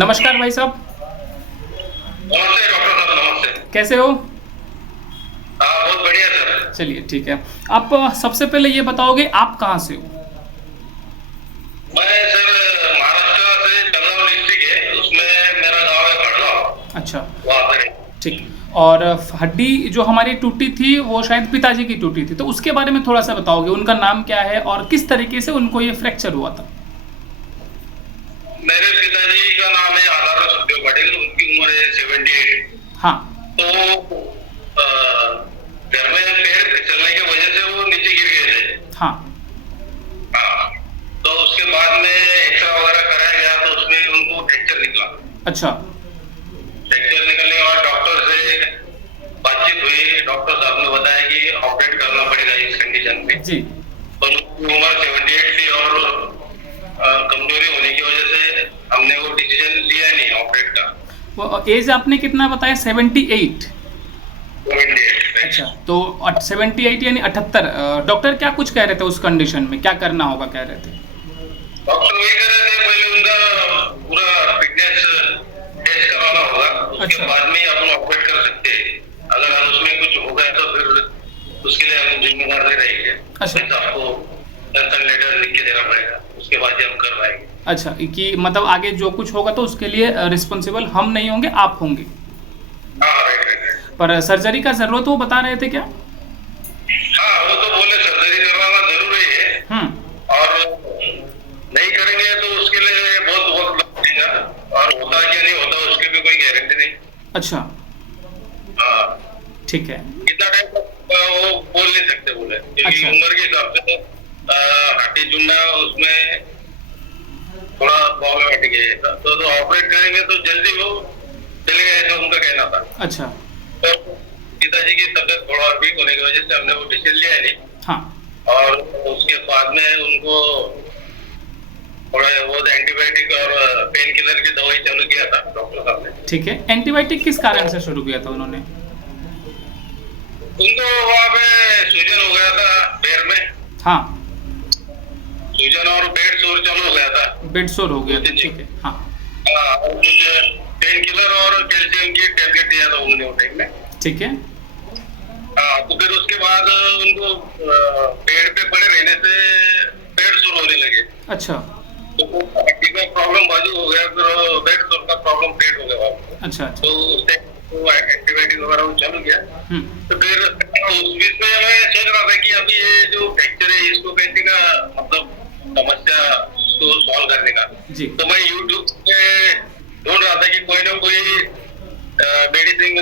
नमस्कार भाई साहब, नमस्ते डॉक्टर साहब, नमस्ते। कैसे हो? हाँ, बहुत बढ़िया सर। चलिए ठीक है। आप सबसे पहले ये बताओगे आप कहाँ से हो? मैं सर महाराष्ट्र से जलगांव डिस्ट्रिक्ट है, उसमें मेरा गांव है खड़गांव, अच्छा, वहाँ पे। ठीक। और हड्डी जो हमारी टूटी थी वो शायद पिताजी की टूटी थी, तो उसके बारे में थोड़ा सा बताओगे, उनका नाम क्या है और किस तरीके से उनको ये फ्रैक्चर हुआ था? मेरे पिताजी का नाम है आधार सुखदेव पाटिल, उनकी उम्र है 78। हाँ। तो घर में पैर चलने की वजह से वो नीचे गिर गए थे। हाँ। हाँ, तो उसके बाद में एक्सरे वगैरह कराया गया तो उसमें उनको फ्रैक्चर निकला। अच्छा। फ्रैक्चर निकलने के बाद डॉक्टर से बातचीत हुई, डॉक्टर साहब ने बताया कि ऑपरेट करना पड़ेगा इस कंडीशन में। जी। पर उनकी उम्र 78 थी और कमजोरी होने की वजह से हमने वो डिसीजन लिया नहीं ऑपरेट का। वो एज आपने कितना बताया? 78। 78। अच्छा, तो 78 यानी 78। डॉक्टर क्या कुछ कह रहे थे उस कंडीशन में, क्या करना होगा कह रहे थे? डॉक्टर वही कह रहे थे पहले उनका पूरा फिटनेस टेस्ट कराना होगा, उसके अच्छा। बाद में ही अपन ऑपरेट कर सकते हैं। अगर उसमें कुछ हो गया तो फिर उसके लिए हम जिम्मेदार नहीं रहेंगे। अच्छा। फिर आपको कंसर्न लेटर लिख के देना पड़ेगा, उसके बाद ही हम कर पाएंगे। अच्छा, कि मतलब आगे जो कुछ होगा तो उसके लिए रिस्पॉन्सिबल हम नहीं होंगे, आप होंगे। हाँ, राइट राइट राइट। पर सर्जरी का जरूरत वो बता रहे थे क्या? हाँ, वो तो बोले सर्जरी करवाना जरूरी है और नहीं करेंगे तो उसके लिए बहुत वक्त लगेगा, और होता क्या नहीं होता उसकी भी कोई गारंटी नहीं। अच्छा, हाँ, ठीक है। कितना टाइम तक वो बोल नहीं सकते बोले, क्योंकि अच्छा। उम्र के हिसाब से हड्डी जुड़ना उसमें थोड़ा प्रॉब्लमेटिक है। तो ऑपरेट करेंगे तो जल्दी वो चलेगा, ऐसा उनका कहना था। अच्छा। तो पिताजी की तबीयत थोड़ा वीक होने की वजह से हमने वो डिसीजन लिया है नहीं। हाँ। और उसके बाद में उनको थोड़ा वो एंटीबायोटिक और पेन किलर की दवाई चालू किया था डॉक्टर साहब ने। ठीक है, एंटीबायोटिक किस कारण से शुरू किया था उन्होंने? उनको वहाँ पे सूजन हो गया था पैर में। हाँ। सूजन और बेड सोर चालू हो गया था। बेड सोर हो गया था, ठीक है। हाँ। हाँ, और मुझे पेन किलर और कैल्शियम की टैबलेट दिया था उन्होंने वो टाइम में। ठीक है। हाँ, तो फिर उसके बाद उनको बेड पे पड़े रहने से बेड सोर होने लगे। अच्छा। तो हड्डी का प्रॉब्लम बाजू हो गया, फिर बेड सोर का प्रॉब्लम क्रिएट हो गया वहाँ। अच्छा। तो उससे एंटीबायोटिक वगैरह वो चालू किया। तो फिर उस बीच में मैं सोच रहा था कि अभी ये जो फ्रैक्चर है इसको कैसे का मतलब समस्या को सॉल्व करने का। जी। तो मैं यूट्यूब पे ढूंढ रहा था कि कोई ना कोई मेडिसिन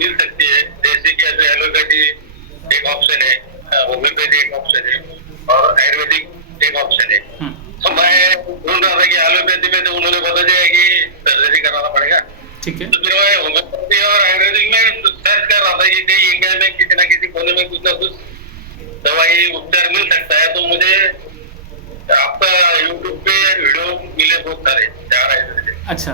मिल सकती है, जैसे कि एलोपैथी एक ऑप्शन है, होम्योपैथी एक ऑप्शन है और आयुर्वेदिक एक ऑप्शन है। तो मैं ढूंढ रहा था कि एलोपैथी में तो उन्होंने बता दिया कि सर्जरी कराना पड़ेगा। ठीक है। तो फिर मैं होम्योपैथी और आयुर्वेदिक में सर्च कर रहा था कि कहीं इंडिया में किसी ना किसी कोने में कुछ ना कुछ दवाई उपचार मिल सकता है। तो मुझे आपका यूट्यूब पे वीडियो मिले बहुत सारे जा रहे थे। अच्छा।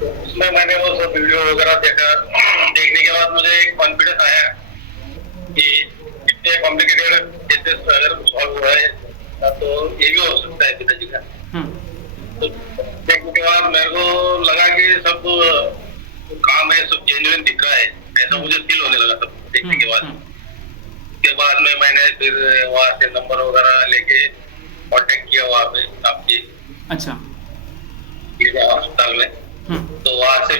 तो उसमें मैंने वो सब वीडियो वगैरह देखा, देखने के बाद मुझे एक कॉन्फिडेंस आया कि इतने कॉम्प्लिकेटेड केसेस अगर सॉल्व हुआ है तो ये भी हो सकता है पिताजी का। तो देखने के बाद मेरे को लगा कि सब काम है, सब जेन्युइन दिख रहा है, ऐसा मुझे फील होने लगा सब देखने के बाद। उसके बाद में मैंने फिर वहाँ से नंबर वगैरह लेके कांटेक्ट किया वहाँ पे आपकी। अच्छा। अस्पताल में। तो वहाँ से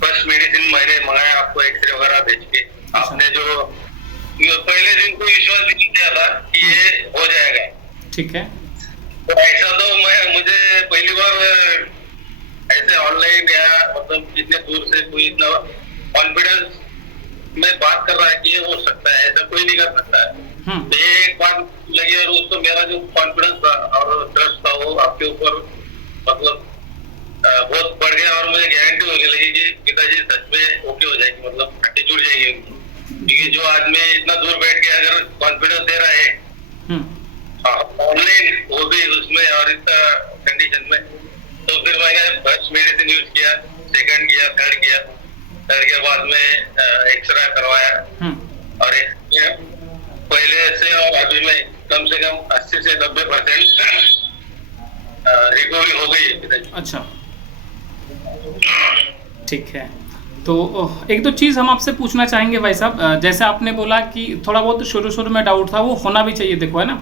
फर्स्ट मेडिसिन मैंने मंगाया, आपको एक्सरे वगैरह भेज के। आपने जो पहले दिन को विश्वास नहीं किया था कि ये हो जाएगा। ठीक है। तो ऐसा तो मुझे पहली बार ऐसे ऑनलाइन या मतलब इतने दूर से कोई इतना कॉन्फिडेंस में बात कर रहा है कि ये हो सकता है, ऐसा कोई नहीं कर सकता है। तो ये एक बात लगी और उसको मेरा जो कॉन्फिडेंस था और ट्रस्ट था वो आपके ऊपर मतलब बहुत बढ़ गया और मुझे गारंटी होने लगी कि पिताजी सच में ओके हो जाएगी, मतलब हड्डी जुड़ जाएगी उनकी। क्योंकि जो आदमी इतना दूर बैठ के अगर कॉन्फिडेंस दे रहा है ऑनलाइन, वो भी उसमें और इतना कंडीशन में, तो फिर मैंने फर्स्ट मेडिसिन यूज किया, सेकंड किया, थर्ड किया। थर्ड के बाद में एक्सरे करवाया और पहले से और अभी में कम से कम 80 से 90% रिकवरी हो गई है पिताजी। अच्छा। ठीक है। तो एक दो चीज़ हम आपसे पूछना चाहेंगे भाई साहब, जैसे आपने बोला कि थोड़ा बहुत शुरू शुरू में डाउट था, वो होना भी चाहिए, देखो है ना,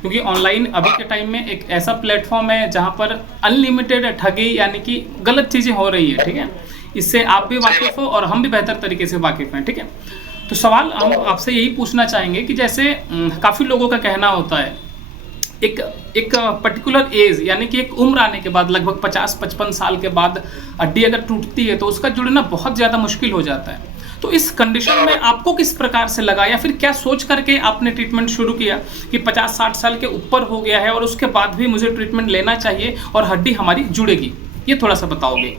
क्योंकि ऑनलाइन अभी के टाइम में एक ऐसा प्लेटफॉर्म है जहाँ पर अनलिमिटेड ठगी यानी कि गलत चीज़ें हो रही है, ठीक है। इससे आप भी वाकिफ़ हो और हम भी बेहतर तरीके से वाकिफ़ हैं, ठीक है। तो सवाल हम आपसे यही पूछना चाहेंगे कि जैसे काफ़ी लोगों का कहना होता है एक एक पर्टिकुलर एज यानी कि एक उम्र आने के बाद लगभग 50-55 साल के बाद हड्डी अगर टूटती है तो उसका जुड़ना बहुत ज़्यादा मुश्किल हो जाता है। तो इस कंडीशन में आपको किस प्रकार से लगा या फिर क्या सोच करके आपने ट्रीटमेंट शुरू किया कि 50-60 साल के ऊपर हो गया है और उसके बाद भी मुझे ट्रीटमेंट लेना चाहिए और हड्डी हमारी जुड़ेगी, ये थोड़ा सा बताओगे?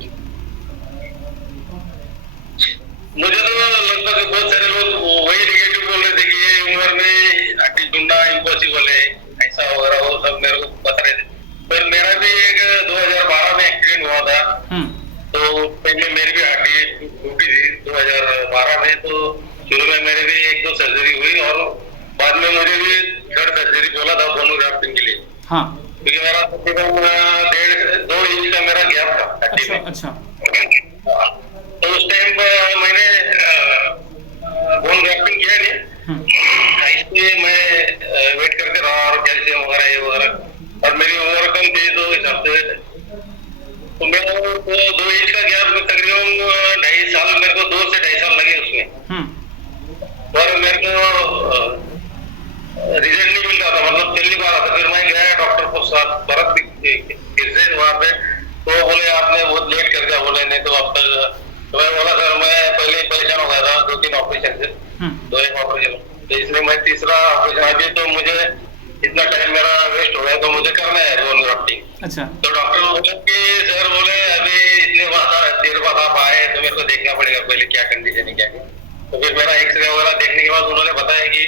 मुझे तो लगभग बहुत सारे लोग वही नेगेटिव बोल रहे थे कि ये उम्र में हड्डी जुड़ना इम्पॉसिबल है, ऐसा वगैरह वो सब मेरे को बता रहे थे। पर मेरा भी एक 2012 में एक्सीडेंट हुआ था, तो पहले मेरी भी हड्डी टूटी थी 2012 में। तो शुरू में मेरी भी 1-2 सर्जरी हुई और बाद में मुझे भी थर्ड सर्जरी बोला था बोन ग्राफ्टिंग के लिए। हाँ, क्योंकि मेरा तकरीबन 1.5-2 इंच का मेरा गैप था हड्डी में। अच्छा। तो उस टाइम मैंने बोन ग्राफ्टिंग किया नहीं, इसलिए मैं वेट करके रहा और कैल्शियम वगैरह ये वगैरह, और मेरी उम्र कम थी तो हिसाब से तो मेरा 2 इंच का गैप में तकरीबन 2.5 साल, मेरे को 2 से 2.5 साल लगे उसमें। और मेरे को रिजल्ट नहीं मिल रहा था, मतलब चल नहीं पा रहा था। फिर मैं गया डॉक्टर को साथ भरत फिर से वहाँ पे, तो बोले आपने बहुत लेट कर दिया, बोले नहीं तो अब तक। तो मैं बोला सर मैं पहले ही परेशान हो गया था 2-3 ऑपरेशन से, 2 ऑपरेशन, तो इसलिए मैं तीसरा ऑपरेशन अभी तो मुझे इतना टाइम मेरा वेस्ट हो गया तो मुझे करना है बोन ग्राफ्टिंग। अच्छा। तो डॉक्टर बोले कि सर बोले अभी इतने देर बाद आप आए तो मेरे को देखना पड़ेगा पहले क्या कंडीशन है क्या है। तो फिर मेरा एक्सरे वगैरह देखने के बाद उन्होंने बताया कि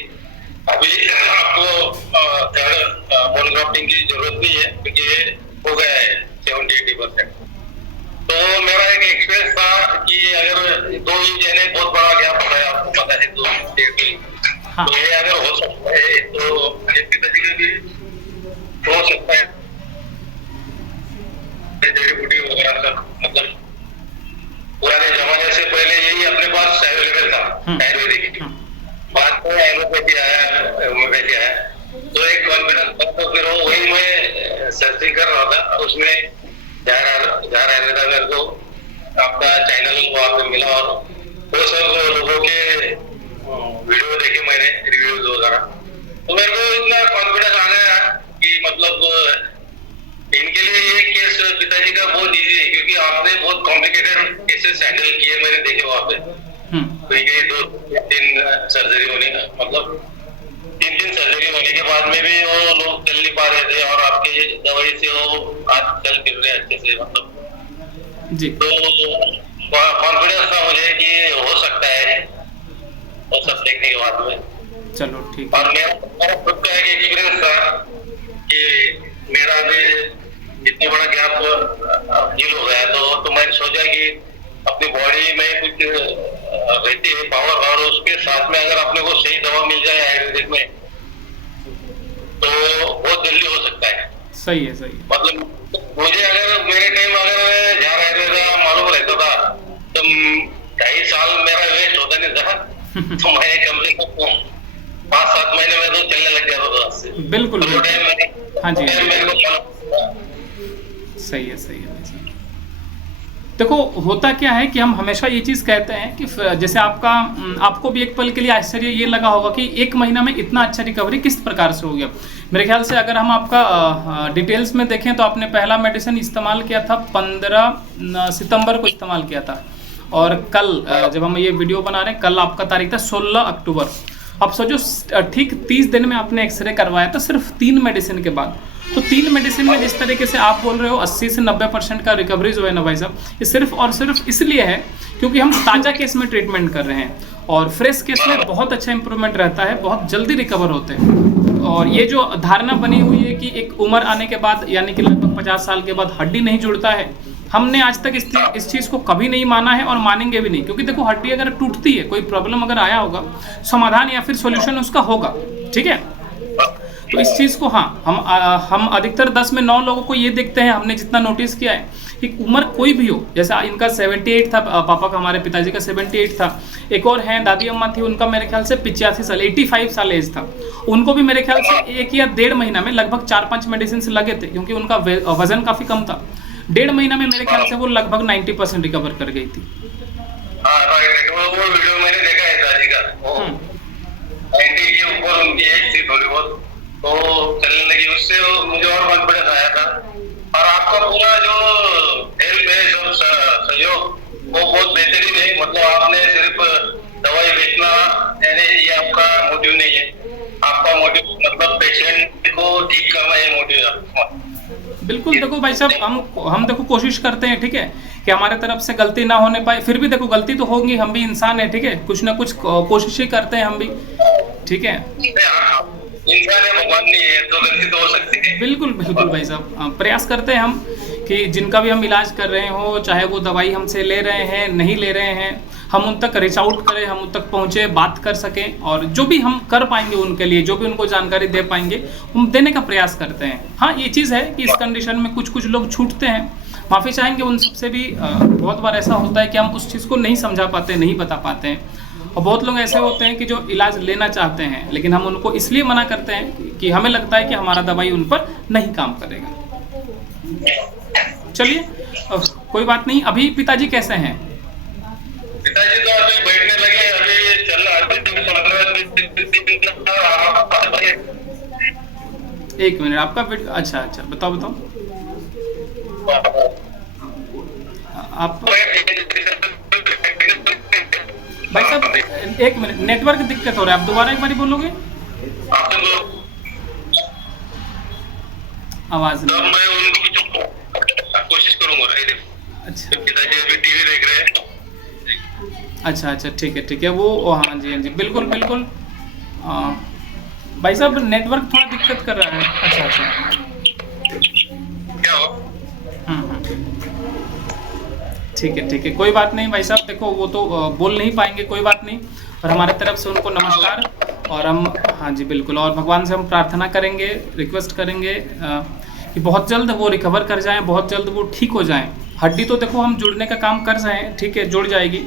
अभी आपको बोन ग्राफ्टिंग की जरूरत नहीं है क्योंकि हो गया है 70-80%। तो मेरा एक एक्सपीरियंस था कि अगर 2 इंच यानी बहुत बड़ा गैप होता है, आपको पता है 2 इंच, हाँ। तो ये अगर हो सकता है तो मेरे पिताजी का भी हो सकता है जड़ी बूटी वगैरह का, मतलब पुराने जमाने से पहले यही अपने पास अवेलेबल था आयुर्वेदिक, बाद में एलोपैथी आया, होम्योपैथी आया, तो एक कॉन्फिडेंस था। तो फिर वो वही मैं सर्चिंग कर रहा था, उसमें जा रहा मेरे को आपका चैनल वहाँ पे मिला और वो सब लोगों के वीडियो देखे मैंने, रिव्यूज वगैरह, तो मेरे को इतना कॉन्फिडेंस आ गया कि मतलब इनके लिए ये केस पिताजी का बहुत इजी है, क्योंकि आपने बहुत कॉम्प्लिकेटेड केसेस हैंडल किए मैंने देखे वहाँ पे। क्योंकि 2-3 सर्जरी होने का मतलब 3 सर्जरी होने के बाद में भी वो लोग चल नहीं पा रहे थे और आपके दवाई से वो आज चल फिर रहे अच्छे से, मतलब जी। तो कॉन्फिडेंस था मुझे कि हो सकता है वो सब देखने के बाद में। चलो ठीक। और मेरा खुद का एक एक्सपीरियंस था कि मेरा भी इतना बड़ा गैप हील हो गया, तो मैंने सोचा कि अपनी बॉडी में कुछ रहती है पावर, और उसके साथ में अगर अपने को सही दवा मिल जाए आयुर्वेदिक में तो बहुत जल्दी हो सकता है। सही है, सही। मतलब मुझे अगर मेरे टाइम अगर जहाँ आयुर्वेद मालूम रहता था तो 2.5 साल मेरा वेस्ट होता नहीं था, तो मैं कम से कम 5-7 महीने में तो चलने लग गया था। बिल्कुल। हाँ जी, सही है, सही है। देखो होता क्या है कि हम हमेशा ये चीज़ कहते हैं कि जैसे आपको भी एक पल के लिए आश्चर्य ये लगा होगा कि 1 महीना में इतना अच्छा रिकवरी किस प्रकार से हो गया। मेरे ख्याल से अगर हम आपका डिटेल्स में देखें तो आपने पहला मेडिसिन इस्तेमाल किया था 15 सितंबर को इस्तेमाल किया था, और कल जब हम ये वीडियो बना रहे हैं कल आपका तारीख था 16 अक्टूबर। अब सोचो ठीक 30 दिन में आपने एक्सरे करवाया था सिर्फ 3 मेडिसिन के बाद। तो 3 मेडिसिन में जिस तरीके से आप बोल रहे हो 80 से 90% का रिकवरी जो है ना भाई साहब, ये सिर्फ और सिर्फ इसलिए है क्योंकि हम ताज़ा केस में ट्रीटमेंट कर रहे हैं, और फ्रेश केस में बहुत अच्छा इंप्रूवमेंट रहता है, बहुत जल्दी रिकवर होते हैं। और ये जो धारणा बनी हुई है कि एक उम्र आने के बाद यानी कि लगभग 50 साल के बाद हड्डी नहीं जुड़ता है, हमने आज तक इस चीज़ को कभी नहीं माना है और मानेंगे भी नहीं। क्योंकि देखो हड्डी अगर टूटती है, कोई प्रॉब्लम अगर आया होगा, समाधान या फिर सॉल्यूशन उसका होगा, ठीक है। तो इस चीज़ को हाँ हम अधिकतर 10 में 9 लोगों को ये देखते हैं, हमने जितना नोटिस किया है कि उम्र कोई भी हो, जैसे इनका 78 था, पापा का, हमारे पिताजी का 78 था, एक और हैं दादी अम्मा थी, उनका मेरे ख्याल से 85 साल 85 साल एज था। उनको भी मेरे ख्याल से 1 या 1.5 महीना में लगभग 4-5 मेडिसिन लगे थे, क्योंकि उनका वजन काफ़ी कम था। 1.5 महीना में मेरे ख्याल से वो लगभग 90% रिकवर कर गई थी। वो वीडियो मैंने देखा है दादी का, वो 90 के ऊपर उनकी एज थी थोड़ी बहुत, तो चलने लगी, उससे मुझे और कॉन्फिडेंस आया था। और आपका पूरा जो हेल्प है, सब सहयोग, वो बहुत बेहतरीन है। मतलब आपने सिर्फ दवाई बेचना यानी ये आपका मोटिव नहीं है, आपका मोटिव मतलब पेशेंट को ठीक करना, ये मोटिव है आपका। बिल्कुल, देखो भाई साहब, हम देखो कोशिश करते हैं, ठीक है, कि हमारे तरफ से गलती ना होने पाए, फिर भी देखो गलती तो होगी, हम भी इंसान है, ठीक है, कुछ ना कुछ कोशिश ही करते हैं हम भी, ठीक है। इंसान है, भगवान नहीं है, तो गलती तो हो सकती है। बिल्कुल बिल्कुल भाई साहब, प्रयास करते हैं हम कि जिनका भी हम इलाज कर रहे हो, चाहे वो दवाई हमसे ले रहे हैं नहीं ले रहे हैं, हम उन तक रीच आउट करें, हम उन तक पहुँचे, बात कर सकें, और जो भी हम कर पाएंगे उनके लिए, जो भी उनको जानकारी दे पाएंगे, हम देने का प्रयास करते हैं। हाँ, ये चीज़ है कि इस कंडीशन में कुछ कुछ लोग छूटते हैं, माफ़ी चाहेंगे उन सबसे भी। बहुत बार ऐसा होता है कि हम उस चीज़ को नहीं समझा पाते, नहीं बता पाते हैं, और बहुत लोग ऐसे होते हैं कि जो इलाज लेना चाहते हैं, लेकिन हम उनको इसलिए मना करते हैं कि हमें लगता है कि हमारा दवाई उन पर नहीं काम करेगा। चलिए, कोई बात नहीं। अभी पिताजी कैसे हैं? पिताजी तो अभी बैठने लगे, अभी चल रहा है। 1 मिनट, आपका अच्छा, बताओ आप भाई साहब, 1 मिनट, नेटवर्क दिक्कत हो रहा है, आप दोबारा एक बार बोलोगे? आवाज नहीं। मैं उनको कोशिश करूंगा। अच्छा, पिताजी अभी टीवी देख रहे हैं। अच्छा, ठीक है, वो हाँ जी, बिल्कुल भाई साहब, नेटवर्क थोड़ा दिक्कत कर रहा है। अच्छा, क्या हो? ठीक है, कोई बात नहीं भाई साहब, देखो वो तो बोल नहीं पाएंगे, कोई बात नहीं, और हमारे तरफ से उनको नमस्कार, और हम, हाँ जी बिल्कुल, और भगवान से हम प्रार्थना करेंगे, रिक्वेस्ट करेंगे कि बहुत जल्द वो रिकवर कर जाएं, बहुत जल्द वो ठीक हो जाएं। हड्डी तो देखो हम जुड़ने का काम कर रहे हैं, ठीक है, जुड़ जाएगी।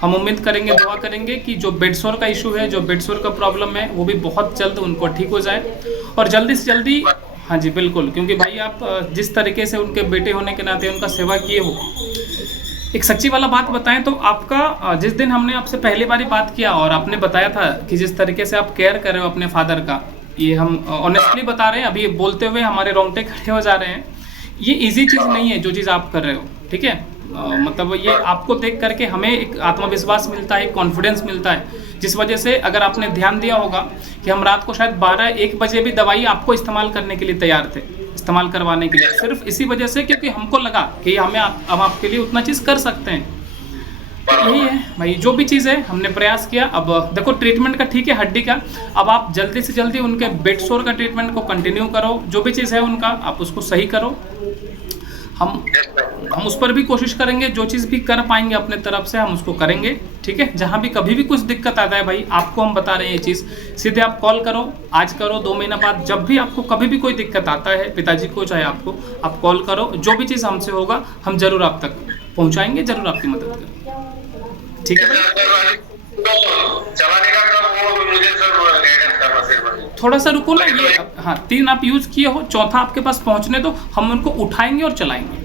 हम उम्मीद करेंगे, दुआ करेंगे कि जो बेड सोर का इशू है, जो बेड सोर का प्रॉब्लम है, वो भी बहुत जल्द उनको ठीक हो जाए, और जल्दी से जल्दी। हाँ जी बिल्कुल, क्योंकि भाई आप जिस तरीके से उनके बेटे होने के नाते उनका सेवा किए हो, एक सच्ची वाला बात बताएं तो आपका, जिस दिन हमने आपसे पहली बारी बात किया और आपने बताया था कि जिस तरीके से आप केयर कर रहे हो अपने फादर का, ये हम ऑनेस्टली बता रहे हैं, अभी बोलते हुए हमारे रोंगटे खड़े हो जा रहे हैं। ये इजी चीज़ नहीं है जो चीज़ आप कर रहे हो, ठीक है। मतलब ये आपको देख करके हमें एक आत्मविश्वास मिलता है, एक कॉन्फिडेंस मिलता है, जिस वजह से अगर आपने ध्यान दिया होगा कि हम रात को शायद 12-1 बजे भी दवाई आपको इस्तेमाल करने के लिए तैयार थे, इस्तेमाल करवाने के लिए, सिर्फ इसी वजह से क्योंकि हमको लगा कि हम आपके लिए उतना चीज़ कर सकते हैं। तो यही है भाई, जो भी चीज़ है हमने प्रयास किया। अब देखो ट्रीटमेंट का ठीक है, हड्डी का, अब आप जल्दी से जल्दी उनके बेड सोर का ट्रीटमेंट को कंटिन्यू करो, जो भी चीज़ है उनका आप उसको सही करो। हम उस पर भी कोशिश करेंगे, जो चीज़ भी कर पाएंगे अपने तरफ से हम उसको करेंगे, ठीक है। जहाँ भी कभी भी कुछ दिक्कत आता है भाई, आपको हम बता रहे हैं ये चीज़, सीधे आप कॉल करो, आज करो, 2 महीना बाद, जब भी आपको कभी भी कोई दिक्कत आता है, पिताजी को चाहे आपको, आप कॉल करो, जो भी चीज़ हमसे होगा हम जरूर आप तक पहुँचाएंगे, जरूर आपकी मदद करेंगे, ठीक है भाई। थोड़ा सा रुको ना, ये हाँ 3 आप यूज़ किए हो, चौथा आपके पास पहुँचने दो, हम उनको उठाएंगे और चलाएंगे।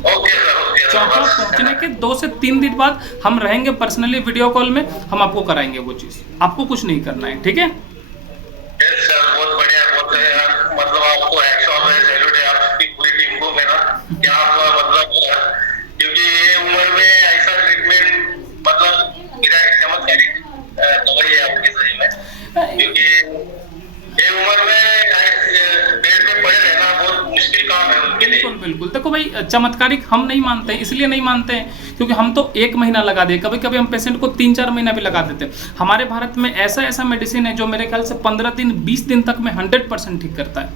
चौथा पहुंचने के 2 से 3 दिन बाद हम रहेंगे पर्सनली वीडियो कॉल में, हम आपको कराएंगे वो चीज़, आपको कुछ नहीं करना है, ठीक है। बहुत बढ़िया, मतलब आपको हैट्स ऑफ है, सैल्यूट है आपकी पूरी टीम को मेरा, क्या आपका मतलब, क्योंकि ये उम्र में ऐसा ट्रीटमेंट मतलब चमत्कारिक दवाई है आपकी सही में, क्योंकि ये उम्र में बेड में पड़े रहना बहुत मुश्किल काम है उनके लिए। बिल्कुल, देखो भाई, चमत्कारिक हम नहीं मानते हैं, इसलिए नहीं मानते हैं क्योंकि हम तो 1 महीना लगा दे, कभी कभी हम पेशेंट को 3-4 महीना भी लगा देते हैं। हमारे भारत में ऐसा मेडिसिन है जो मेरे ख्याल से 15 दिन 20 दिन तक में 100% ठीक करता है,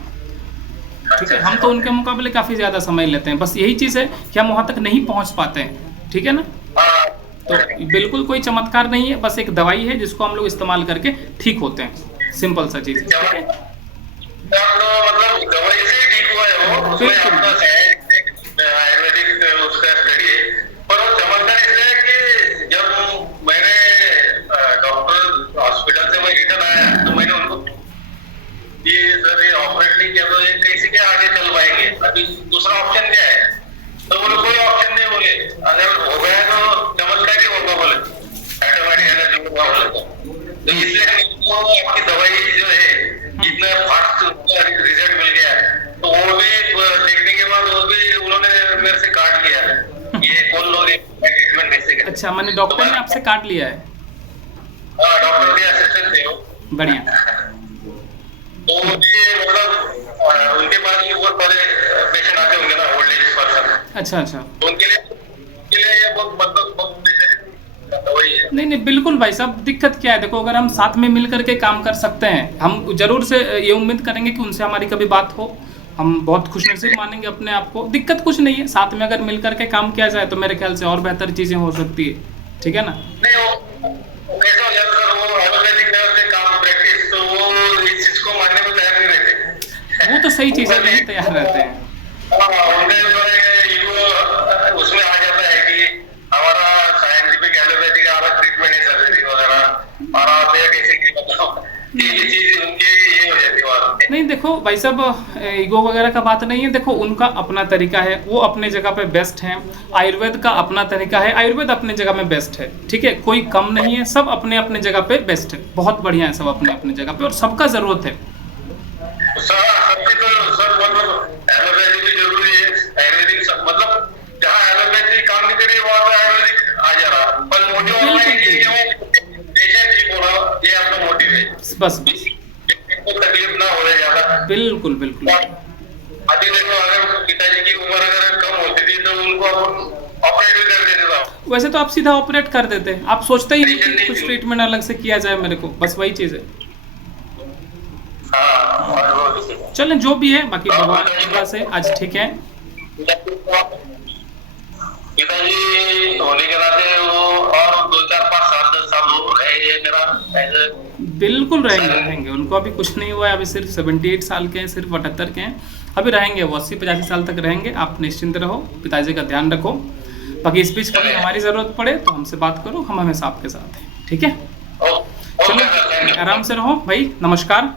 ठीक है। हम तो उनके मुकाबले काफ़ी ज़्यादा समय लेते हैं, बस यही चीज़ है कि हम वहाँ तक नहीं पहुँच पाते हैं, ठीक है ना। तो बिल्कुल कोई चमत्कार नहीं है, बस एक दवाई है जिसको हम लोग इस्तेमाल करके ठीक होते हैं, सिंपल सा चीज़, ठीक है। मतलब दवाई से ठीक हुआ है वो, उसमें अपना आयुर्वेदिक अभी दूसरा ऑप्शन क्या है? तो बोले कोई ऑप्शन नहीं, बोले अगर हो गया तो चमत्कार ही होगा, बोले ऑटोमेटिक अगर जो होगा बोले तो इसलिए हमको आपकी दवाई जो है इतना फास्ट रिजल्ट मिल गया, तो वो भी देखने के बाद वो भी उन्होंने मेरे से काट लिया, ये कौन लोग ट्रीटमेंट कैसे करें। अच्छा, मैंने डॉक्टर ने आपसे काट लिया है? हाँ, डॉक्टर के असिस्टेंट थे वो। बढ़िया। तो मुझे मतलब उनके पास भी बहुत बड़े पेशेंट आते होंगे ना, ओल्ड एज पर्सन। अच्छा अच्छा। तो उनके लिए ये बहुत मतलब बहुत वही है। नहीं नहीं, बिल्कुल भाई साहब, दिक्कत क्या है, देखो अगर हम साथ में मिल करके काम कर सकते हैं, हम जरूर से ये उम्मीद करेंगे कि उनसे हमारी कभी बात हो, हम बहुत खुशनसीब मानेंगे अपने आप को। दिक्कत कुछ नहीं है, साथ में अगर मिल करके काम किया जाए तो मेरे ख्याल से और बेहतर चीज़ें हो सकती है, ठीक है ना? नहीं वो कैसा हो जाता है, वो आयुर्वेदिक से काम प्रैक्टिस, तो वो इस चीज को मानने को तैयार नहीं रहते। वो तो सही चीज़ है, नहीं तैयार रहते हैं। उनका जो है ईगो उसमें आ जाता है कि हमारा साइंटिफिक एलोपैथी का अलग ट्रीटमेंट है, सर्जरी वगैरह, और आप कैसे की मतलब ये चीज उनकी ये हो जाती है वहाँ पे। नहीं देखो भाई साहब, ईगो वगैरह का बात नहीं है, देखो उनका अपना तरीका है, वो अपने जगह पे बेस्ट है, आयुर्वेद का अपना तरीका है, आयुर्वेद अपने जगह में बेस्ट है, ठीक है, कोई कम नहीं है, सब अपने अपने जगह पे बेस्ट है, बहुत बढ़िया है सब अपने अपने जगह पे, और सबका जरूरत है। सबकी तो सर मतलब एलोपैथी भी जरूरी है, आयुर्वेदिक सब मतलब जहाँ एलोपैथी काम नहीं करे वहाँ पे आयुर्वेदिक आ जा रहा, पर मोटिव पेशेंट की बोला ये आपका मोटिव है, बस बस, को तकलीफ ना हो ज्यादा। बिल्कुल बिल्कुल। अभी देखो अगर पिताजी की उम्र अगर कम होती थी तो उनको ऑपरेट भी कर देते थे। वैसे तो आप सीधा ऑपरेट कर देते, आप सोचते ही नहीं कि कुछ ट्रीटमेंट अलग से किया जाए मेरे को, बस वही चीज़ है। चलें जो भी है, बाकी भगवान की कृपा से आज ठीक है। पिताजी होने के नाते वो और 2 4 5 7 10 साल हो रहे मेरा। बिल्कुल रहेंगे, उनको अभी कुछ नहीं हुआ है, अभी सिर्फ 78 साल के हैं, सिर्फ 78 के हैं, अभी रहेंगे वो 80-85 साल तक रहेंगे। आप निश्चिंत रहो, पिताजी का ध्यान रखो, बाकी इस बीच कभी हमारी ज़रूरत पड़े तो हमसे बात करो, हम हमेशा आपके साथ हैं, ठीक है? चलो आराम से रहो भाई, नमस्कार।